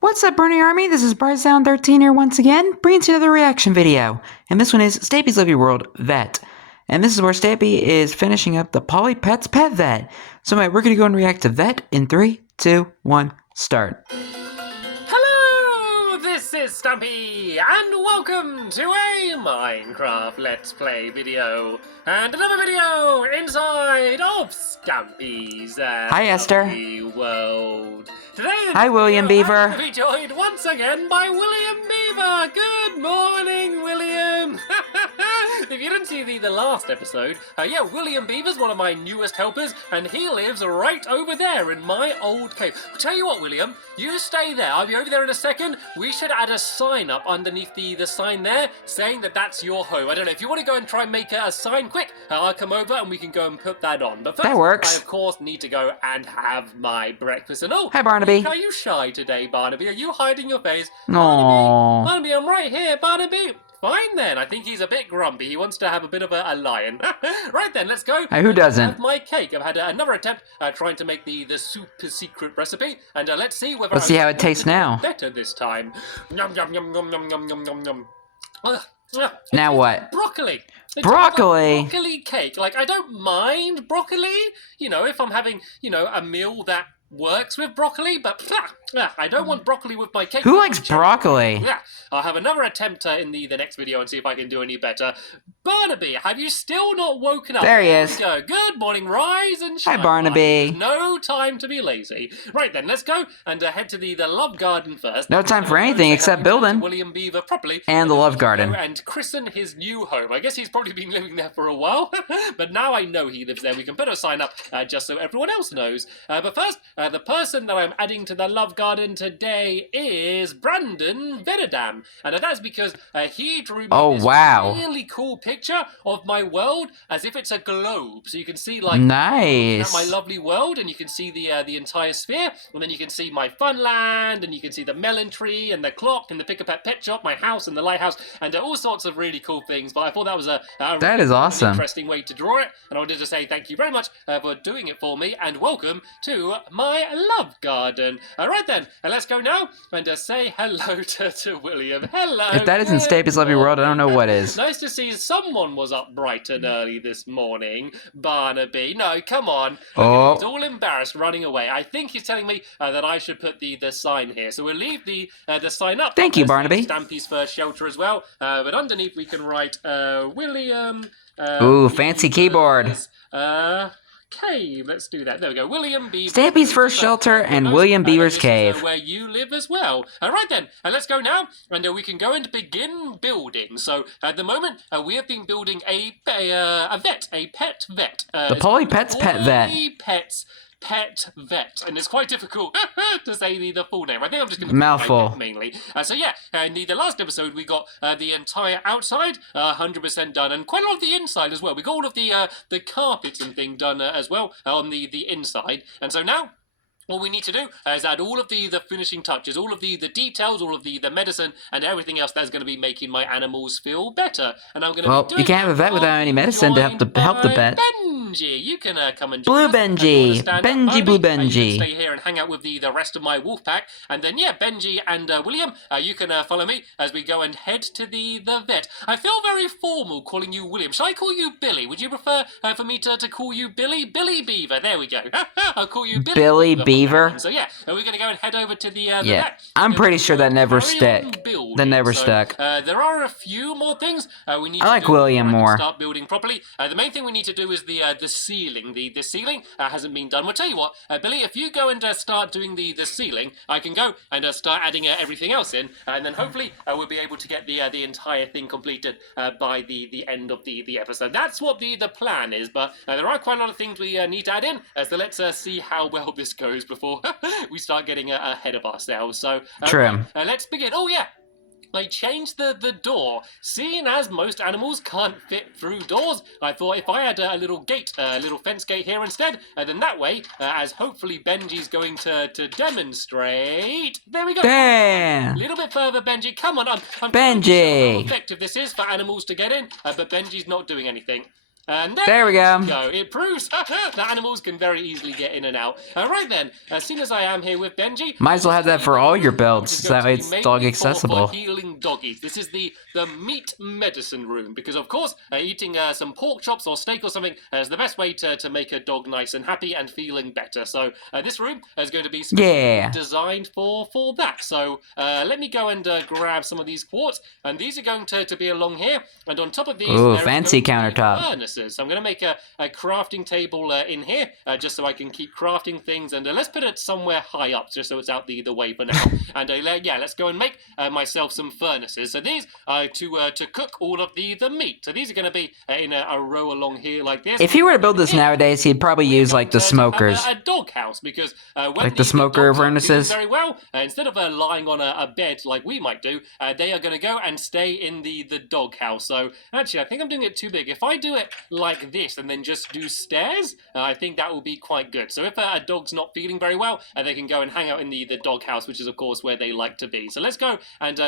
What's up, Bernie Army? This is BryceAllen13 here once again, bringing to you another reaction video. And this one is Stampy's Living World Vet. And this is where Stampy is finishing up the Polly Pets Pet Vet. So we're going to go and react to Vet in 3, 2, 1, start. Hello, this is Stampy, and welcome to a Minecraft Let's Play video. And another video inside of Stampy's Hi, Esther. World. Today, Hi, William Beaver. I'm going to be joined once again by William Beaver. Good morning, William. If you didn't see the last episode, William Beaver's one of my newest helpers, and he lives right over there in my old cave. I'll tell you what, William, you stay there. I'll be over there in a second. We should add a sign up underneath the sign there, saying that that's your home. I don't know, if you want to go and try and make a sign quick, I'll come over and we can go and put that on. But first, that works. I, of course, need to go and have my breakfast. And oh, hi, Barnaby. Are you shy today, Barnaby? Are you hiding your face? Aww. Barnaby, I'm right here, Barnaby. Fine then, I think he's a bit grumpy. He wants to have a bit of a lion. Right then, let's go. Hey, who doesn't? Have my cake. I've had another attempt trying to make the super secret recipe, and let's see whether let's see how it tastes now. Better this time. Yum yum yum yum yum yum yum yum. Now what? Broccoli. Broccoli? Like broccoli cake. Like, I don't mind broccoli, you know, if I'm having, you know, a meal that works with broccoli, but I don't want broccoli with my cake. Who likes broccoli? Yeah, I'll have another attempt in the next video and see if I can do any better. Barnaby, have you still not woken up? There he is. Go. Good morning, rise and shine. Hi, Barnaby. No time to be lazy. Right then, let's go and head to the love garden first. No time for anything except building. William Beaver properly. And the love garden. And christen his new home. I guess he's probably been living there for a while, but now I know he lives there. We can put a sign up just so everyone else knows. But first, the person that I'm adding to the love garden today is Brandon Venedam, and that's because he drew me this really cool picture of my world as if it's a globe. So you can see like nice my lovely world, and you can see the entire sphere, and then you can see my fun land, and you can see the melon tree and the clock and the Pick-a-Pet pet shop, my house and the lighthouse, and all sorts of really cool things. But I thought that was a that is awesome, interesting way to draw it, and I wanted to say thank you very much for doing it for me, and welcome to my love garden. All right then, and let's go now and say hello to William. Hello. If that isn't Stampy's Lovely World, I don't know what is. Nice to see someone was up bright and early this morning. Barnaby, no, come on. Oh. He's all embarrassed, running away. I think he's telling me that I should put the sign here. So we'll leave the sign up. Thank you, Barnaby. Stampy's first shelter as well. But underneath we can write William. Ooh, fancy keyboard. Cave. Let's do that. There we go. William Beaver. Stampy's first shelter and William Beaver's cave. Where you live as well. All right then. Let's go now, and we can go and begin building. So at the moment, we have been building a vet, a pet vet. The Polly Pets Pet Vet. Pets Pet Vet, and it's quite difficult to say the full name. I think I'm just going to mouthful mainly. So yeah, in the last episode we got the entire outside 100% done, and quite a lot of the inside as well. We got all of the carpets and thing done as well on the inside, and so now all we need to do is add all of the finishing touches, all of the details, all of the medicine, and everything else that's going to be making my animals feel better. And I'm going to be doing you can't have a vet without any medicine to help the pet. Benji, you can come and join Benji. Benji, Blue Benji. You can stay here and hang out with the rest of my wolf pack. And then, yeah, Benji and William, you can follow me as we go and head to the vet. I feel very formal calling you William. Shall I call you Billy? Would you prefer for me to call you Billy? Billy Beaver, there we go. I'll call you Billy Beaver. So yeah, we're going to go and head over to the vet. I'm pretty sure that never stuck. That never stuck. There are a few more things we need to do. I like William more. Start building properly. The main thing we need to do is the ceiling. The ceiling hasn't been done. We'll tell you what, Billy, if you go and start doing the ceiling, I can go and start adding everything else in, and then hopefully we'll be able to get the entire thing completed by the end of the episode. That's what the plan is, but there are quite a lot of things we need to add in, so let's see how well this goes before we start getting ahead of ourselves. So true. Let's begin. Oh yeah, I changed the door. Seeing as most animals can't fit through doors, I thought if I had a little gate, a little fence gate here instead, then that way, as hopefully Benji's going to demonstrate. There we go. Damn. A little bit further, Benji. Come on, I'm Benji. how effective this is for animals to get in, but Benji's not doing anything. And There we go. It proves that animals can very easily get in and out. Right then, as soon as I am here with Benji, Might as well have that for all your builds, which is so that way going to it's be mainly dog for accessible. healing doggies. This is the meat medicine room, because of course eating some pork chops or steak or something is the best way to make a dog nice and happy and feeling better. So this room is going to be specifically designed for that. So let me go and grab some of these quartz, and these are going to be along here, and on top of these, ooh, there fancy is going to be countertop. furnaces. So I'm going to make a crafting table in here, just so I can keep crafting things, and let's put it somewhere high up, just so it's out the way for now. And yeah, let's go and make myself some furnaces. So these are to cook all of the meat. So these are going to be in a row along here like this. If he were to build this nowadays, he'd probably use like the smokers. A dog house, because when like the smoker dogs aren't feeling furnaces. very well, instead of lying on a bed like we might do, they are going to go and stay in the dog house. So actually, I think I'm doing it too big. If I do it like this and then just do stairs, I think that will be quite good. So if a dog's not feeling very well, they can go and hang out in the dog house, which is of course where they like to be. So let's go and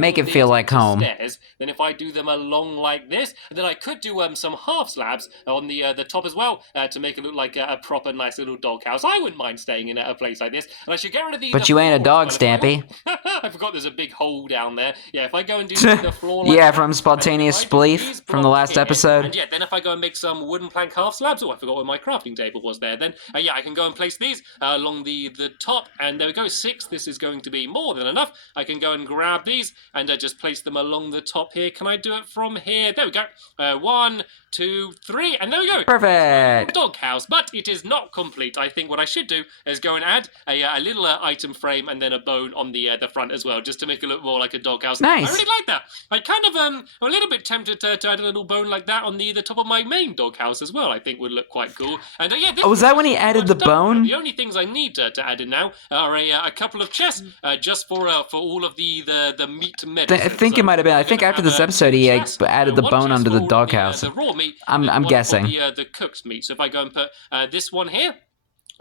make it feel like home. Stairs. Then if I do them along like this, then I could do some half slabs on the top as well to make it look like a proper nice little dog house. I wouldn't mind staying in a place like this, and I should get rid of the. But you ain't a dog, Stampy. I forgot there's a big hole down there. Yeah, if I go and do the floor. Like yeah, from Spontaneous Spleef from the last episode. And yeah, then if I go and make some wooden plank half slabs, oh, I forgot where my crafting table was there. Then yeah, I can go and place these along the top, and there we go, 6. This is going to be more than enough. I can go and grab these and just place them along the top here. Can I do it from here? There we go. 1, 2, 3, and there we go. Perfect. Dog house, but it is not complete. I think what I should do is go and add a little item frame and then a bone on the front as well, just to make it look more like a dog house. Nice. I really like that. I kind of I'm a little bit tempted to add a little bone like that on the top of my main dog house as well. I think would look quite cool. And yeah, this was that when he added the bone? The only things I need to add in now are a couple of chests just for all of the meat medicine. I think it might have been. I think after this episode, he added the bone onto the doghouse. The raw meat. I'm guessing. The cooked meat. So if I go and put this one here.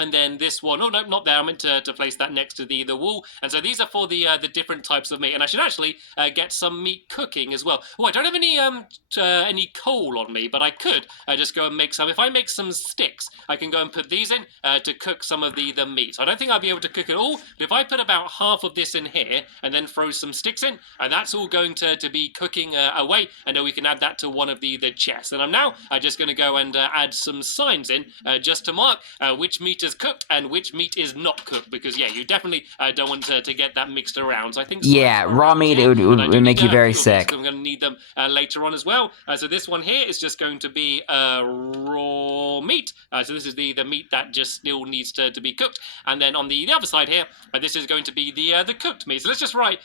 And then this one, oh no, not there. I meant to place that next to the wall. And so these are for the different types of meat. And I should actually get some meat cooking as well. Oh, I don't have any coal on me, but I could just go and make some. If I make some sticks, I can go and put these in to cook some of the meat. So I don't think I'll be able to cook it all. But if I put about half of this in here and then throw some sticks in, that's all going to be cooking away. And then we can add that to one of the chests. And I'm now just going to go and add some signs in just to mark which meat is cooked and which meat is not cooked, because yeah, you definitely don't want to get that mixed around. So I think raw meat would make you very sick. I'm going to need them later on as well. So this one here is just going to be raw meat. So this is the meat that just still needs to be cooked. And then on the other side here, this is going to be the cooked meat. So let's just write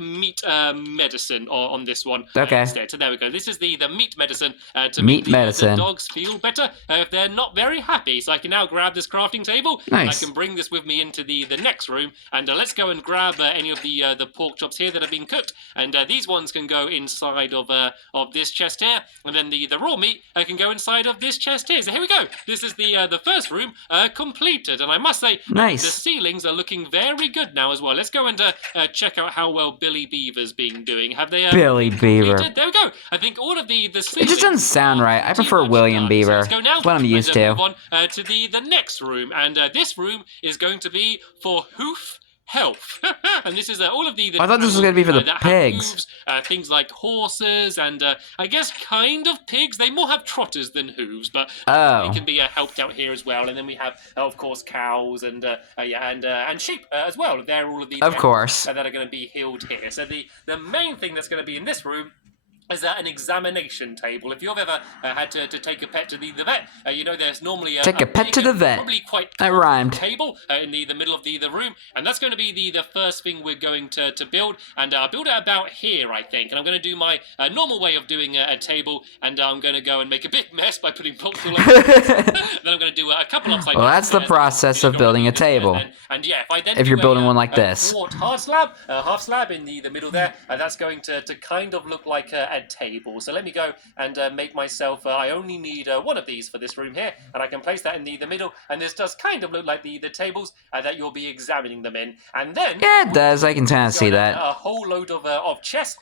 meat medicine on this one. Okay. Instead. So there we go. This is the meat medicine to meat make medicine. the dogs feel better if they're not very happy. So I can now grab this crafting table. Nice. And I can bring this with me into the next room, and let's go and grab any of the pork chops here that have been cooked, and these ones can go inside of this chest here, and then the raw meat can go inside of this chest here. So here we go. This is the first room completed, and I must say, nice. The ceilings are looking very good now as well. Let's go and check out how well Billy Beaver's been doing. Have they Billy Beaver? There we go. I think all of the ceilings. It just doesn't sound right. I prefer William Beaver. So let's go now. That's what I'm used to. Move on to the next room, and this room is going to be for hoof health. And this is all of the I thought this was going to be for the pigs. Hooves, things like horses and I guess kind of pigs. They more have trotters than hooves, but they can be helped out here as well. And then we have, of course, cows and sheep as well. They're all of the of course that are going to be healed here. So the main thing that's going to be in this room is an examination table. If you've ever had to take a pet to the vet, you know there's normally take a pet to the vet. Probably quite that rhymed. Table in the middle of the room, and that's going to be the first thing we're going to build. And I'll build it about here, I think. And I'm going to do my normal way of doing a table, and I'm going to go and make a big mess by putting blocks all over it. Then I'm going to do a couple upside down. Well, that's the process of building a table. And yeah, if you're building one like this. Half slab in the middle there, that's going to kind of look like a a table. So let me go and make myself, I only need one of these for this room here, and I can place that in the middle, and this does kind of look like the tables that you'll be examining them in. And then... Yeah, it does. I can kind of see that. A whole load of chests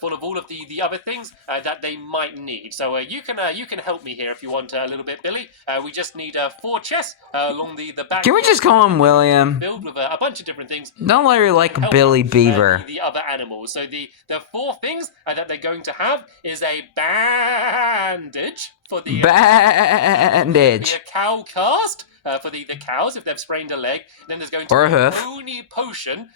full of all of the other things that they might need. So you can help me here if you want a little bit, Billy. We just need 4 chests along the back. Can we just call him William? Filled with a bunch of different things. Don't let her like Billy Beaver. The other animals. So the 4 things that they're going to have is a bandage for the bandage. A cow cast. For the cows, if they've sprained a leg. Then there's going to or be a a pony potion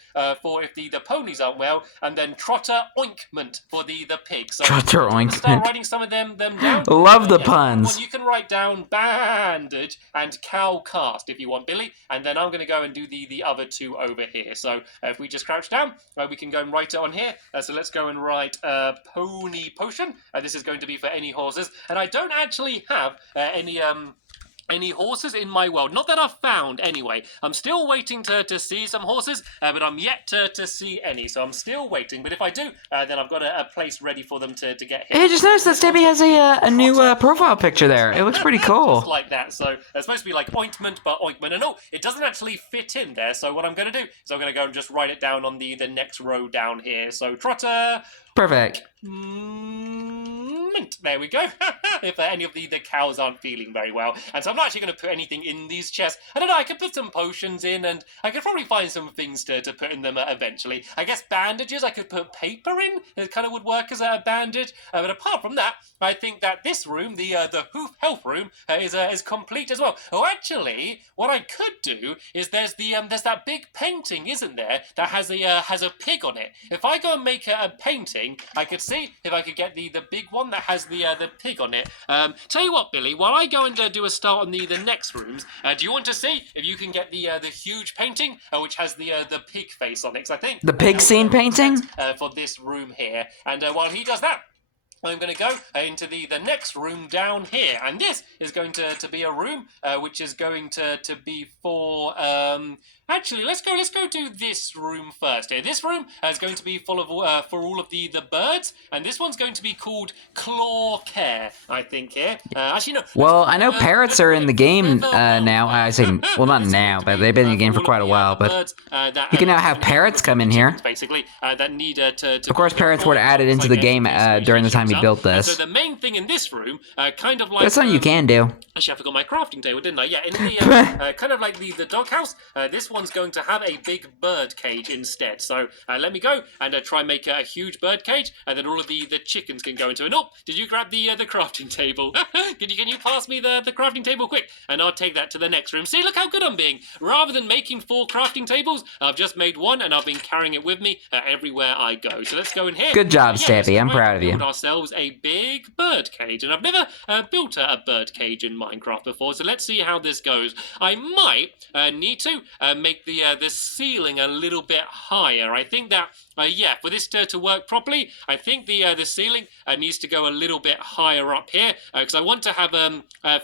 for if the ponies aren't well. And then trotter ointment for the pigs. So trotter ointment. Start writing some of them down. Love the puns. Well, you can write down bandage and cow cast if you want, Billy. And then I'm going to go and do the other 2 over here. So if we just crouch down, we can go and write it on here. So let's go and write pony potion. This is going to be for any horses. And I don't actually have any horses in my world. Not that I've found, anyway. I'm still waiting to see some horses, but I'm yet to see any, so I'm still waiting. But if I do, then I've got a place ready for them to get here. Hey, just noticed that Stampy has a new profile picture there. It looks pretty cool. Just like that. So it's supposed to be like ointment, but ointment. And no, it doesn't actually fit in there. So what I'm going to do is I'm going to go and just write it down on the next row down here. So trotter. Perfect. There we go. If any of the cows aren't feeling very well. And so I'm not actually going to put anything in these chests. I don't know, I could put some potions in, and I could probably find some things to put in them eventually. I guess bandages, I could put paper in. It kind of would work as a bandage. But apart from that, I think that this room, the hoof health room, is complete as well. Oh, actually, what I could do is there's that big painting, isn't there, that has a pig on it. If I go and make a painting, I could see if I could get the big one that has the pig on it. Tell you what, Billy, while I go and do a start on the next rooms, do you want to see if you can get the huge painting which has the pig face on it? 'Cause I think the pig scene painting for this room here. And while he does that, I'm going to go into the next room down here, and this is going to be a room which is going to be for actually let's go to this room first here. This room is going to be full of for all of the birds, and this one's going to be called Claw Care, I think here. Actually no. Well, I know parrots are in the game now. I say, well, not now, but they've been in the game for quite a while. But you can now have parrots come in here. Basically, that need to. Of course, parrots were added into the game during the time you built this. So the main thing in this room, kind of like. That's something you can do. Actually, I forgot my crafting table, didn't I? Yeah, in the kind of like the doghouse. This one's going to have a big bird cage instead. So let me go and try and make a huge bird cage, and then all of the chickens can go into it. Oh, did you grab the crafting table? Can you pass me the crafting table quick? And I'll take that to the next room. See, look how good I'm being. Rather than making 4 crafting tables, I've just made 1, and I've been carrying it with me everywhere I go. So let's go in here. Good job, Stampy. I'm proud of you. Build ourselves a big bird cage, and I've never built a bird cage in Minecraft before. So let's see how this goes. I might need to make the ceiling a little bit higher. I think that yeah, for this to work properly, I think the ceiling needs to go a little bit higher up here, because I want to have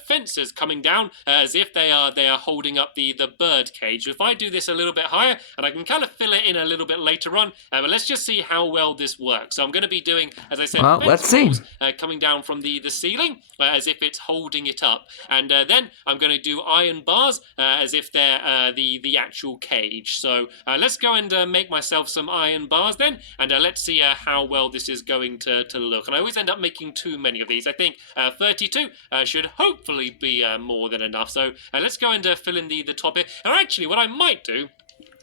fences coming down as if they are holding up the bird cage. If I do this a little bit higher, and I can kind of fill it in a little bit later on, but let's just see how well this works. So I'm going to be doing, as I said, let's see. Coming down from the ceiling as if it's holding it up, and then I'm going to do iron bars as if they're the actual cage. So let's go and make myself some iron bars then, and let's see how well this is going to look. And I always end up making too many of these. I think 32 should hopefully be more than enough. So let's go and fill in the top here. And actually, what I might do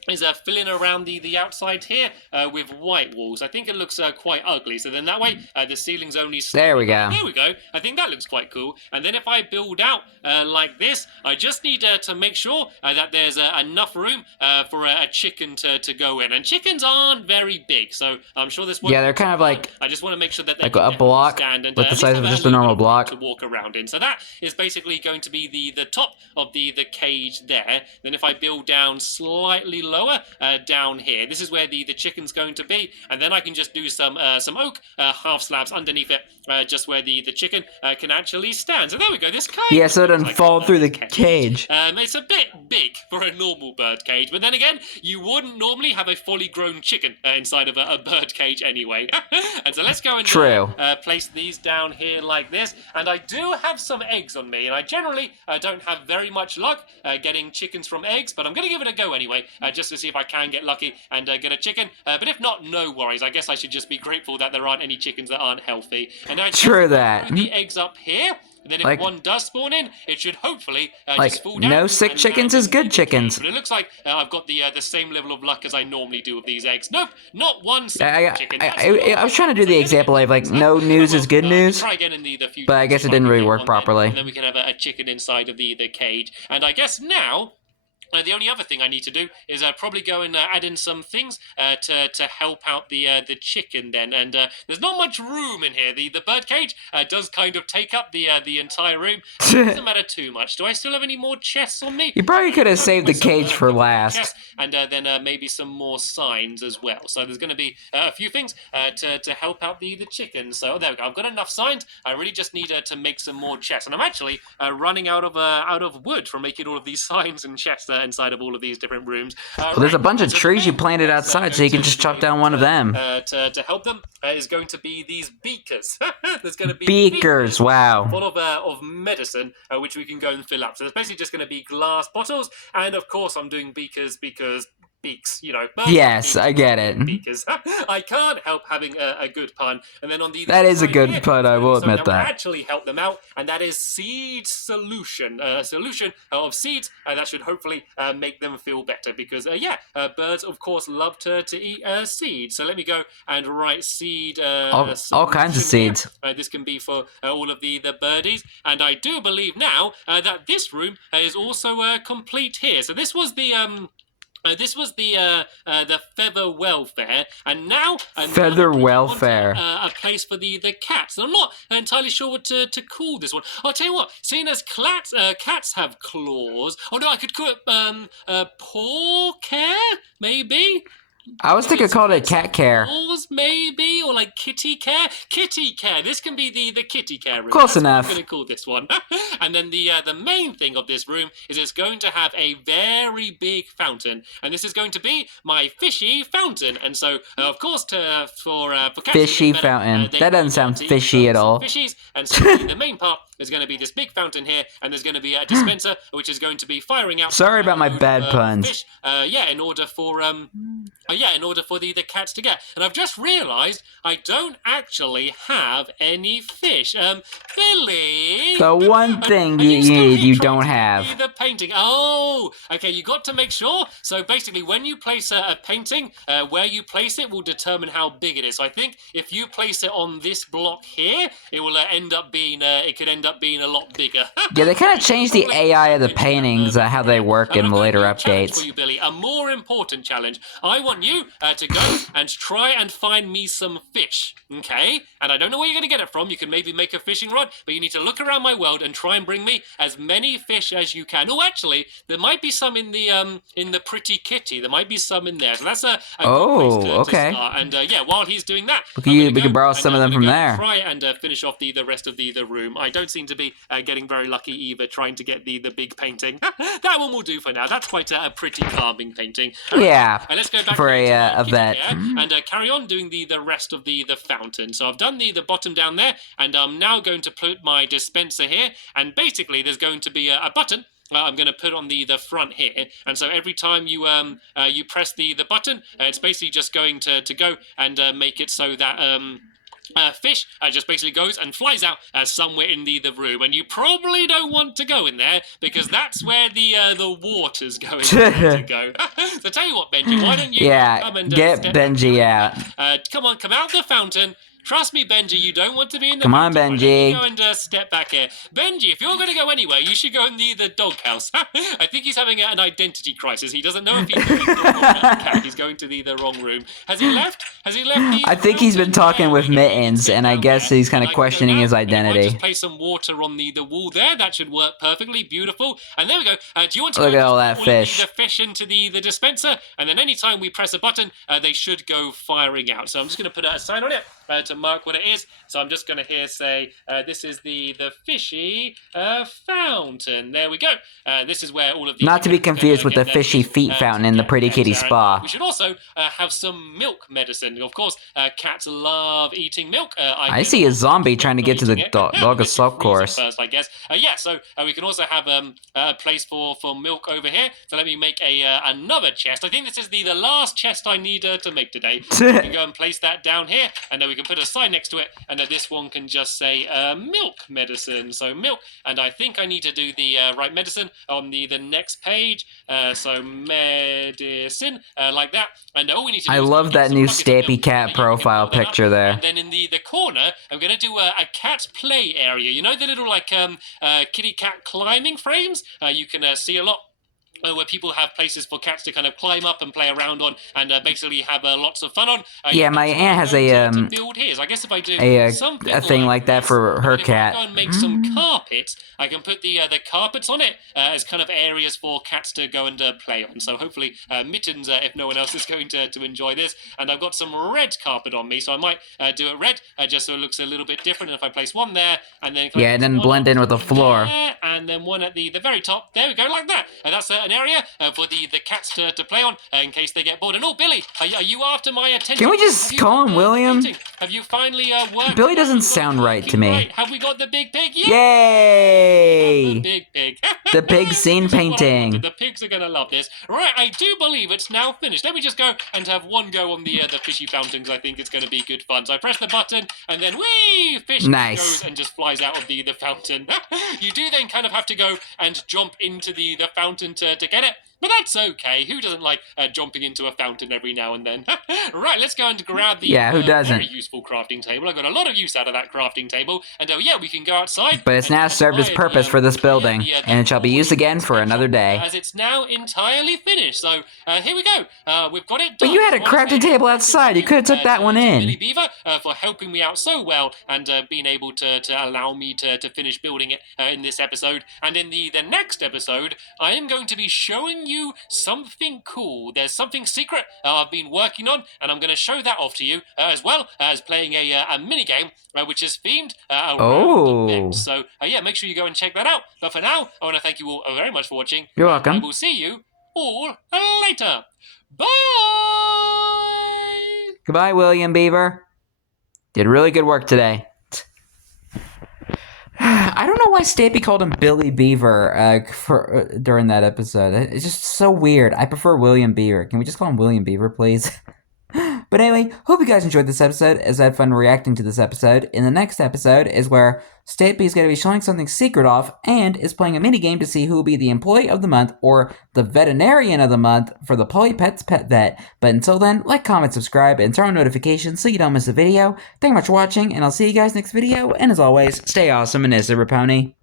is fill in around the outside here with white walls. I think it looks quite ugly. So then that way, the ceiling's only... There we go. There we go. I think that looks quite cool. And then if I build out like this, I just need to make sure that there's enough room for a chicken to go in. And chickens aren't very big, so I'm sure this one... Yeah, they're kind of like... I just want to make sure that they like a block stand and, with the size of just a normal block to walk around in. So that is basically going to be the top of the cage there. Then if I build down slightly lower, lower down here. This is where the chicken's going to be, and then I can just do some oak half slabs underneath it, just where the chicken can actually stand. So there we go. This kind Yeah, of so it doesn't looks like fall a through the bird cage. It's a bit big for a normal bird cage, but then again, you wouldn't normally have a fully grown chicken inside of a bird cage anyway. And so let's go and place these down here like this. And I do have some eggs on me, and I generally don't have very much luck getting chickens from eggs, but I'm going to give it a go anyway, just to see if I can get lucky and get a chicken. But if not, no worries. I guess I should just be grateful that there aren't any chickens that aren't healthy. And I True that. the eggs up here. And then if one does spawn in, it should hopefully just fall down. No sick chickens is good chickens. But it looks like I've got the same level of luck as I normally do with these eggs. Nope, not one sick chicken. I was trying to do the example of, like, no news is good news, try again in the future, but I guess it didn't really work properly. And then we can have a chicken inside of the cage. And I guess now... the only other thing I need to do is probably go and add in some things to help out the chicken then. And there's not much room in here. The bird cage does kind of take up the entire room. It doesn't matter too much. Do I still have any more chests on me? You probably could have saved the cage for last. And then maybe some more signs as well. So there's going to be a few things to help out the chicken. So there we go. I've got enough signs. I really just need to make some more chests. And I'm actually running out of wood for making all of these signs and chests inside of all of these different rooms. Well, there's a bunch of trees you planted outside, so you can just chop down one of them. To help them is going to be these beakers. There's going to be beakers, wow. Full of medicine, which we can go and fill up. So there's basically just going to be glass bottles, and of course I'm doing beakers because beaks, you know. Yes, I get it. Beakers. I can't help having a good pun. And then on the that is a good pun, I will admit that. Actually help them out, and that is seed solution. Solution of seeds, and that should hopefully make them feel better because birds of course love to eat seeds. So let me go and write seed. All kinds of seeds. This can be for all of the birdies, and I do believe now that this room is also complete here. So this was the feather welfare, and now feather welfare. A place for the cats. And I'm not entirely sure what to call this one. I'll tell you what. Seeing as cats have claws. Oh no, I could call it paw care, maybe. I was thinking called it cat care. Paws, maybe, or like kitty care. Kitty care. This can be the kitty care room. Close That's enough. What I'm going to call this one. And then the main thing of this room is it's going to have a very big fountain, and this is going to be my fishy fountain. And so, of course, for cats, fishy fountain. That doesn't sound fishy at all. Fishies, and so the main part is going to be this big fountain here, and there's going to be a dispenser which is going to be firing out. Sorry about my bad puns. Fish, in order for the cats to get. And I've just realised I don't actually have any fish. Billy! The one thing you need, you don't have. The painting. Oh! Okay, you got to make sure. So basically, when you place a painting, where you place it will determine how big it is. So I think if you place it on this block here, it will end up being, it could end up being a lot bigger. Yeah, they kind of changed the AI of the paintings, how they work in later updates. For you, Billy, a more important challenge. I want you to go and try and find me some fish, okay? And I don't know where you're going to get it from. You can maybe make a fishing rod, but you need to look around my world and try and bring me as many fish as you can. Oh, actually, there might be some in the pretty kitty. There might be some in there. So that's a good place to start. And while he's doing that, we can borrow some of them from there. Try and finish off the rest of the room. I don't seem to be getting very lucky either trying to get the big painting. That one will do for now. That's quite a pretty calming painting. Yeah, and let's go back for a vet. And carry on doing the rest of the fountain. So I've done the bottom down there, and I'm now going to put my dispenser here, and basically there's going to be a button I'm going to put on the front here, and so every time you press the button, it's basically just going to go and make it so that fish just basically goes and flies out somewhere in the room, and you probably don't want to go in there because that's where the water's going to go. So tell you what, Benji, why don't you come and get Benji out. Come on, come out the fountain. Trust me, Benji, you don't want to be in the Come on, fountain. Right, Benji. let me go and step back here. Benji, if you're going to go anywhere, you should go in the doghouse. I think he's having an identity crisis. He doesn't know if he's going dog or cat. He's going to the wrong room. Has he left? Has he left the I think he's been talking with Mittens, and I guess he's kind of questioning his identity. Just place some water on the wall there. That should work perfectly. Beautiful. And there we go. Do you want to look at all that fish? The fish into the dispenser, and then anytime we press a button, they should go firing out. So I'm just going to put a sign on it to mark what it is. So I'm just going to here say this is the fishy fountain. There we go. This is where all of the not to be confused with the fishy feet fountain in the Pretty Kitty Spa. We should also have some milk medicine. Of course, cats love eating milk. I see a zombie trying to get to the dog assault course. First, I guess. Yeah. So we can also have a place for milk over here. So let me make another chest. I think this is the last chest I need to make today. So we can go and place that down here, and then we can put a sign next to it, and then this one can just say milk medicine. So milk, and I think I need to do the right medicine on the next page. So medicine, like that. And all we need to do I love that new Stampy cat profile picture there. And then in the corner, I'm going to do a cat play area. You know the little like kitty cat climbing frames? You can see a lot. Where people have places for cats to kind of climb up and play around on, and basically have lots of fun on. Yeah, my aunt has a build here. So I guess if I do a thing like that for her cat. If I go and make some carpets, I can put the carpets on it as kind of areas for cats to go and play on. So hopefully Mittens, if no one else is going to enjoy this. And I've got some red carpet on me, so I might do it red just so it looks a little bit different. And if I place one there, and then and then blend in with the floor, there, and then one at the very top. There we go, like that. And that's an area for the cats to play on in case they get bored. And Billy, are you after my attention? Can we just call him William? Have you finally worked? Billy doesn't sound right to me. Right. Have we got the big pig? Yay! The big pig. The pig scene painting. The pigs are going to love this. Right, I do believe it's now finished. Let me just go and have one go on the fishy fountain, because I think it's going to be good fun. So I press the button, and then whee! Fish goes and just flies out of the fountain. You do then kind of have to go and jump into the fountain to get it. But that's okay. Who doesn't like jumping into a fountain every now and then? Right, let's go and grab the who doesn't? Very useful crafting table. I got a lot of use out of that crafting table. And we can go outside. But it's now served its purpose for this building, and it shall be used again for another day. As it's now entirely finished. So here we go. We've got it done. But you had a crafting table outside. You could have took that one in. Billy Beaver for helping me out so well and being able to allow me to finish building it in this episode. And in the next episode, I am going to be showing you something cool. There's something secret I've been working on, and I'm going to show that off to you as well as playing a mini game which is themed around the vent. So make sure you go and check that out. But for now, I want to thank you all very much for watching. You're welcome. I will see you all later. Bye. Goodbye, William Beaver. Did really good work today. I don't know why Stampy called him Billy Beaver during that episode. It's just so weird. I prefer William Beaver. Can we just call him William Beaver, please? But anyway, hope you guys enjoyed this episode, as I had fun reacting to this episode. In the next episode is where Stampy is going to be showing something secret off and is playing a minigame to see who will be the employee of the month or the veterinarian of the month for the Polly Pets Pet Vet. But until then, like, comment, subscribe, and turn on notifications so you don't miss a video. Thank you much for watching, and I'll see you guys next video. And as always, stay awesome and is a Raponi.